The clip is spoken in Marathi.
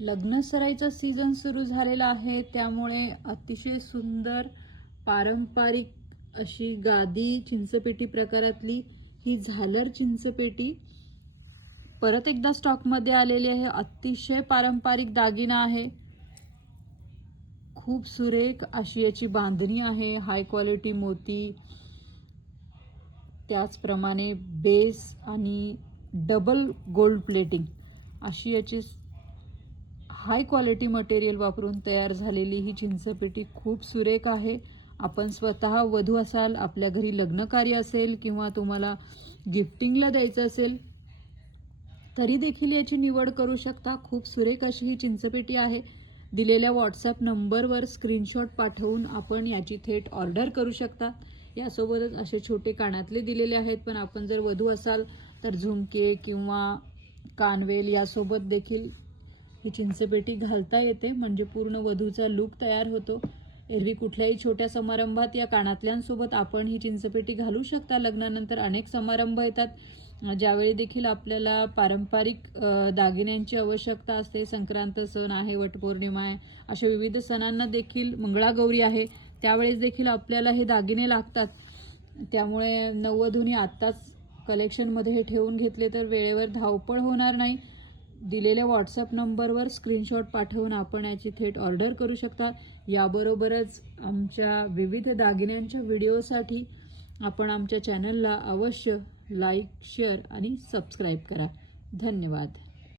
लग्न सराईचा सीझन सुरू झालेला आहे. त्यामुळे अतिशय सुंदर पारंपरिक अशी गादी चिंचपेटी प्रकारातली ही झालर चिंचपेटी. परत एकदा स्टॉकमध्ये आलेली आहे. अतिशय पारंपरिक दागिना आहे. खूप सुरेख अशी याची बांधणी आहे. हाय क्वालिटी मोती त्याचप्रमाणे बेस आणि डबल गोल्ड प्लेटिंग अशी याची हाय क्वालिटी मटेरियल वापरून तयार झालेली ही चिंचपेटी खूप सुरेख आहे. आपण स्वतः वधू असाल आपल्या घरी लग्नकार्य असेल किंवा तुम्हाला गिफ्टिंगला द्यायचं असेल तरी देखील याची निवड करू शकता. खूप सुरेख अशी ही चिंचपेटी आहे. दिलेल्या व्हॉट्सॲप नंबरवर स्क्रीनशॉट पाठवून आपण याची थेट ऑर्डर करू शकता. यासोबतच असे छोटे कानातले दिलेले आहेत पण आपण जर वधू असाल तर झुमके किंवा कानवेल यासोबत देखील ही चिंचपेटी घालता येते म्हणजे पूर्ण वधूचा लूक तयार होतो. एरवी कुठल्याही छोट्या समारंभात या कानातल्यांसोबत आपण ही चिंचपेटी घालू शकता. लग्नानंतर अनेक समारंभ येतात. ज्यावेळी देखील आपल्याला पारंपरिक दागिन्यांची आवश्यकता असते संक्रांत सण आहे वटपौर्णिमा आहे अशा विविध सणांना देखील मंगळागौरी आहे त्यावेळेस देखील आपल्याला हे दागिने लागतात. त्यामुळे नववधूनी आत्ताच कलेक्शनमध्ये हे ठेवून घेतले तर वेळेवर धावपळ होणार नाही. दिलेल्या व्हॉट्सअप नंबरवर स्क्रीनशॉट पाठवून आपण याची थेट ऑर्डर करू शकता. याबरोबरच आमच्या विविध दागिन्यांच्या व्हिडिओसाठी आपण आमच्या चॅनलला अवश्य लाईक शेअर आणि सबस्क्राईब करा. धन्यवाद.